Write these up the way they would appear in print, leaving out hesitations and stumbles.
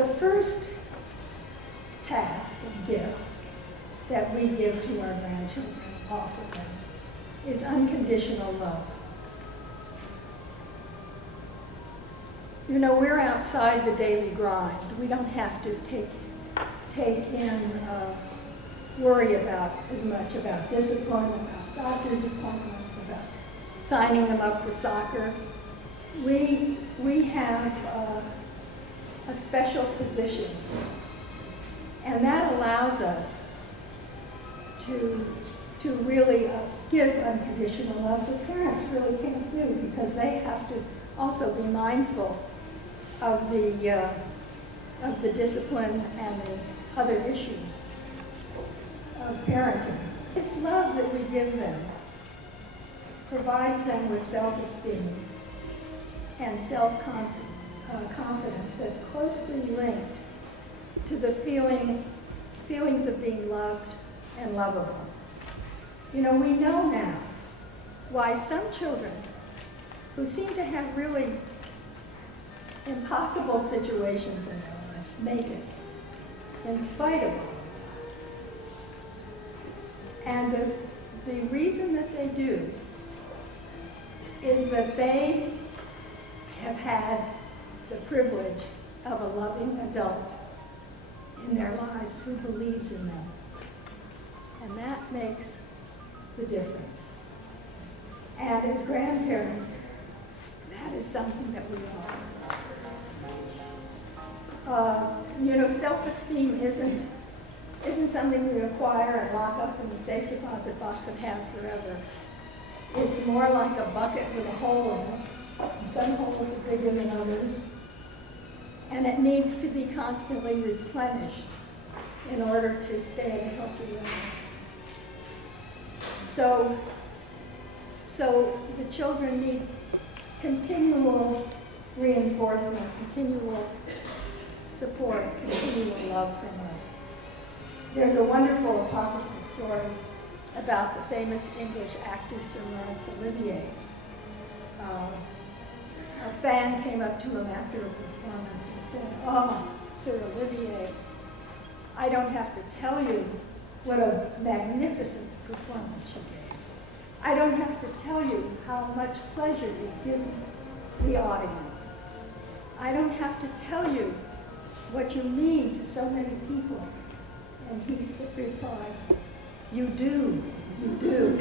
The first task and gift that we give to our grandchildren, offer them, is unconditional love. You know, we're outside the daily grind. We don't have to worry about as much about discipline, about doctor's appointments, about signing them up for soccer. We have a special position, and that allows us to really give unconditional love that parents really can't do, because they have to also be mindful of the discipline and the other issues of parenting. This love that we give them provides them with self-esteem and self-confidence that's closely linked to the feelings of being loved and lovable. You know, we know now why some children who seem to have really impossible situations in their life make it, in spite of all. And the reason that they do is that they have had the privilege of a loving adult in their lives who believes in them. And that makes the difference. And as grandparents, that is something that we all. You know, self-esteem isn't something we acquire and lock up in the safe deposit box and have forever. It's more like a bucket with a hole in it. And some holes are bigger than others. And it needs to be constantly replenished in order to stay at a healthy level. So the children need continual reinforcement, continual support, continual love from us. There's a wonderful apocryphal story about the famous English actor Sir Laurence Olivier. A fan came up to him after a performance and said, "Oh, Sir Olivier, I don't have to tell you what a magnificent performance you gave. I don't have to tell you how much pleasure you've given the audience. I don't have to tell you what you mean to so many people." And he replied, "You do, you do."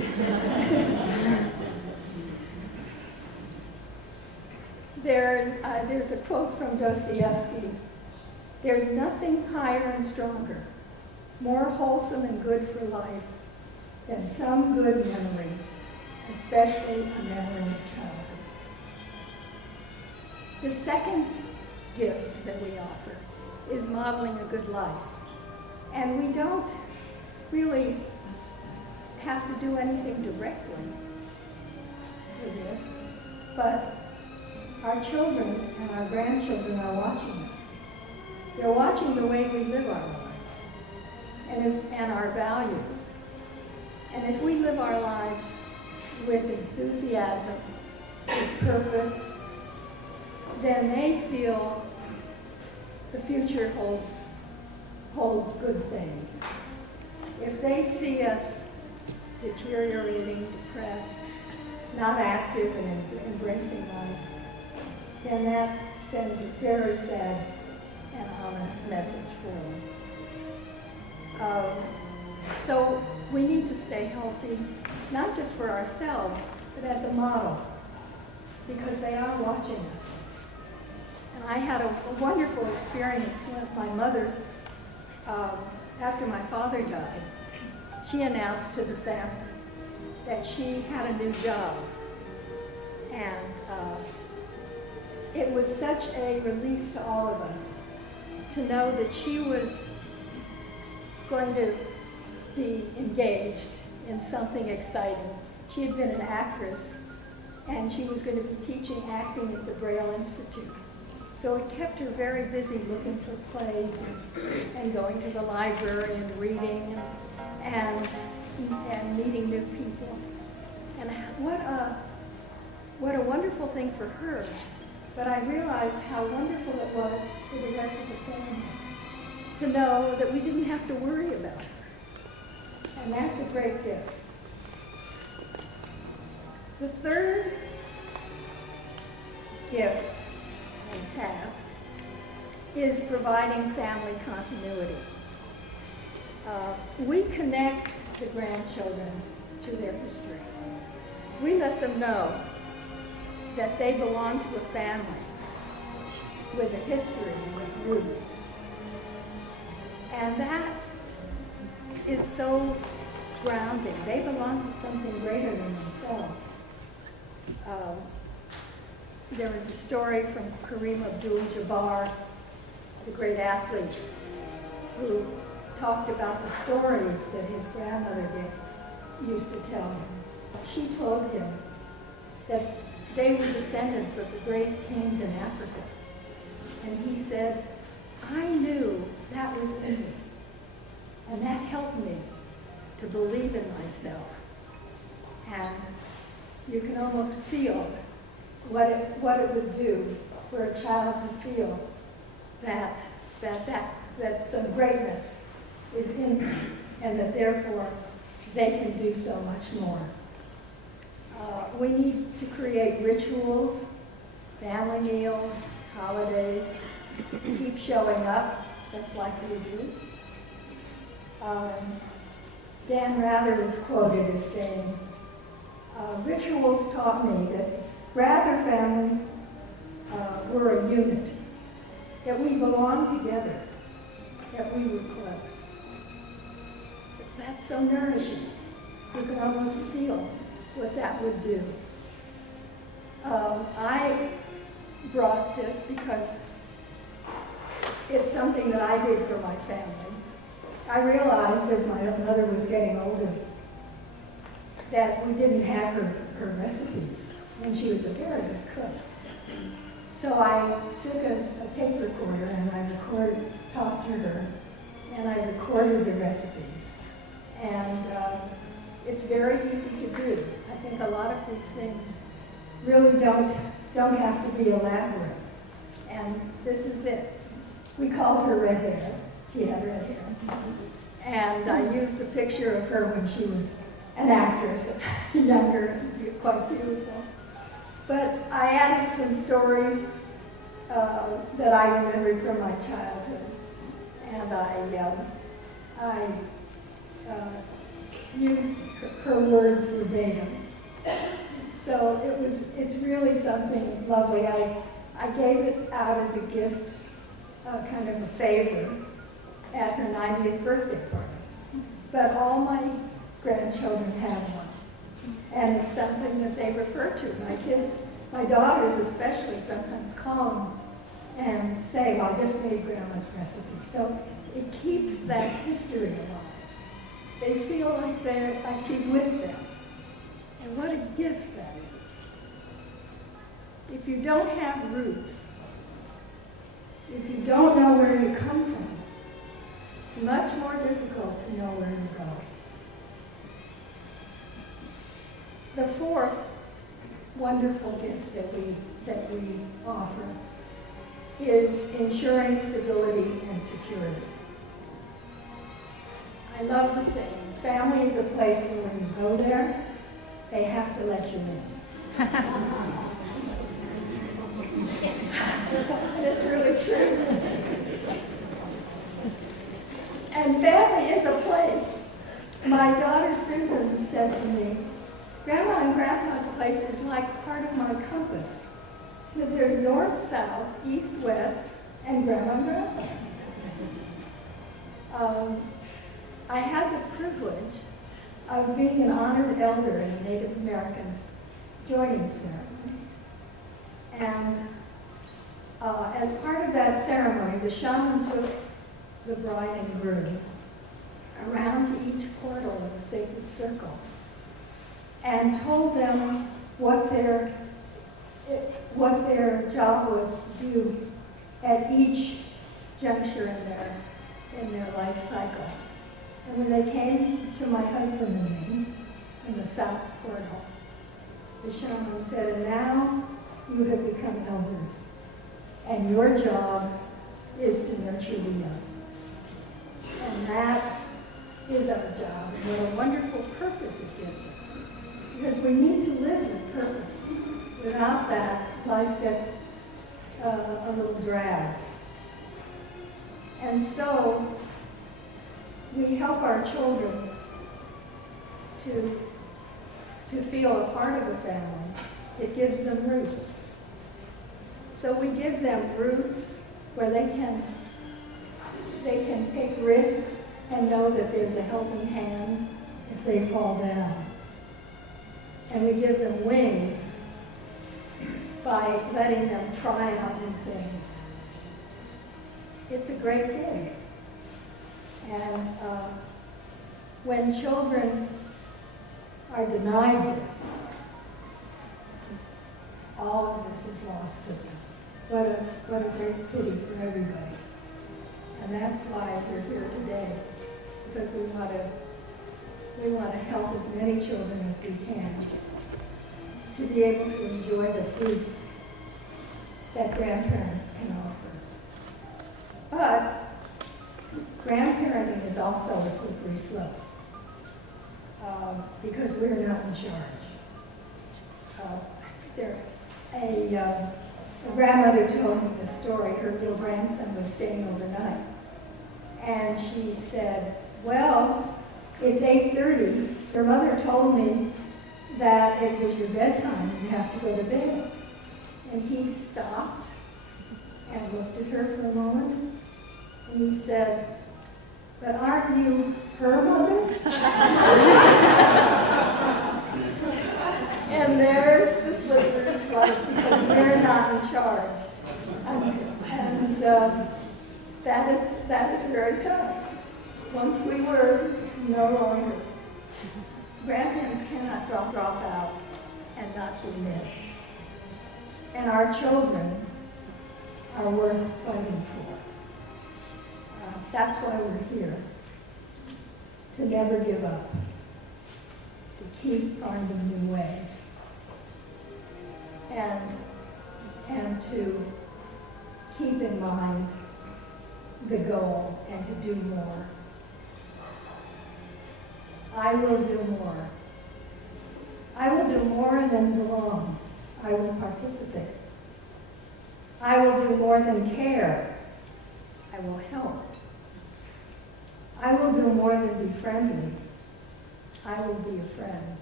There's a quote from Dostoevsky: "There's nothing higher and stronger, more wholesome and good for life than some good memory, especially a memory of childhood." The second gift that we offer is modeling a good life. And we don't really have to do anything directly for this, but our children and our grandchildren are watching us. They're watching the way we live our lives and our values. And if we live our lives with enthusiasm, with purpose, then they feel the future holds good things. If they see us deteriorating, depressed, not active and embracing life, then that sends a very sad and ominous message for them. So we need to stay healthy, not just for ourselves, but as a model, because they are watching us. And I had a wonderful experience with my mother. After my father died, she announced to the family that she had a new job. And it was such a relief to all of us to know that she was going to be engaged in something exciting. She had been an actress, and she was going to be teaching acting at the Braille Institute. So it kept her very busy looking for plays and going to the library and reading and meeting new people. And what a wonderful thing for her, but I realized how wonderful it was for the rest of the family to know that we didn't have to worry about her. And that's a great gift. The third gift and task is providing family continuity. We connect the grandchildren to their history. We let them know that they belong to a family with a history, with roots. And that is so grounding. They belong to something greater than themselves. There was a story from Kareem Abdul-Jabbar, the great athlete, who talked about the stories that his grandmother used to tell him. She told him that they were descended from the great kings in Africa. And he said, I knew that was in me. And that helped me to believe in myself. And you can almost feel what it would do for a child to feel that some greatness is in them, and that therefore they can do so much more. We need to create rituals, family meals, holidays, keep showing up just like we do. Dan Rather is quoted as saying, rituals taught me that Rather family were a unit, that we belonged together, that we were close. That's so nourishing. You can almost feel what that would do. I brought this because it's something that I did for my family. I realized as my mother was getting older that we didn't have her recipes, and she was a very good cook. So I took a tape recorder and I talked to her, and I recorded the recipes. And it's very easy to do. I think a lot of these things really don't have to be elaborate. And this is it. We called her Red Hair. She had red hair. And I used a picture of her when she was an actress, younger, quite beautiful. But I added some stories that I remembered from my childhood. And I used her words verbatim. So it's really something lovely. I gave it out as a gift, kind of a favor, at her 90th birthday party. But all my grandchildren have one. And it's something that they refer to. My kids, my daughters especially, sometimes call them and say, well, I just made Grandma's recipe. So it keeps that history alive. They feel like she's with them. And what a gift that is. If you don't have roots, if you don't know where you come from, it's much more difficult to know where to go. The fourth wonderful gift that we offer is ensuring stability and security. I love the saying, family is a place where when you go there, they have to let you in. It's really true. And family is a place. My daughter Susan said to me, Grandma and Grandpa's place is like part of my compass. She said there's north, south, east, west, and Grandma and Grandpa's. I had the privilege of being an honored elder in a Native American's joining ceremony. And as part of that ceremony, the shaman took the bride and groom around to each portal of the sacred circle and told them what their job was to do at each juncture in their life cycle. And when they came to my husband and me in the south portal, the shaman said, and now you have become elders. And your job is to nurture the young. And that is our job, and what a wonderful purpose it gives us. Because we need to live with purpose. Without that, life gets a little drab. And so, we help our children to feel a part of the family. It gives them roots. So we give them roots where they can take risks and know that there's a helping hand if they fall down. And we give them wings by letting them try out new things. It's a great gig. And when children are denied this, all of this is lost to them. What a great pity for everybody. And that's why we're here today, because we want to help as many children as we can to be able to enjoy the fruits that grandparents can offer. But grandparenting is also a slippery slope because we're not in charge. A grandmother told me this story. Her little grandson was staying overnight. And she said, well, it's 8:30. Your mother told me that it was your bedtime and you have to go to bed. And he stopped and looked at her for a moment. And he said, but aren't you her mother? And there's the slippery slope because we're not in charge. And that is very tough. Once we were, no longer. Grandparents cannot drop out and not be missed. And our children are worth fighting for. That's why we're here. To never give up. To keep finding new ways. And to keep in mind the goal and to do more. I will do more. I will do more than belong. I will participate. I will do more than care. I will help. I will do more than be friendly. I will be a friend.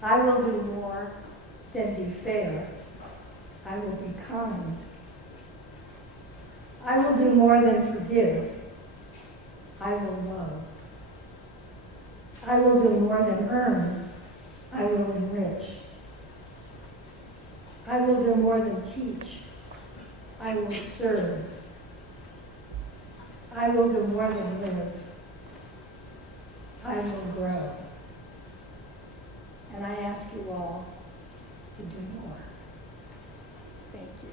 I will do more than be fair. I will be kind. I will do more than forgive. I will love. I will do more than earn. I will enrich. I will do more than teach. I will serve. I will do more than live. I will grow. And I ask you all to do more. Thank you.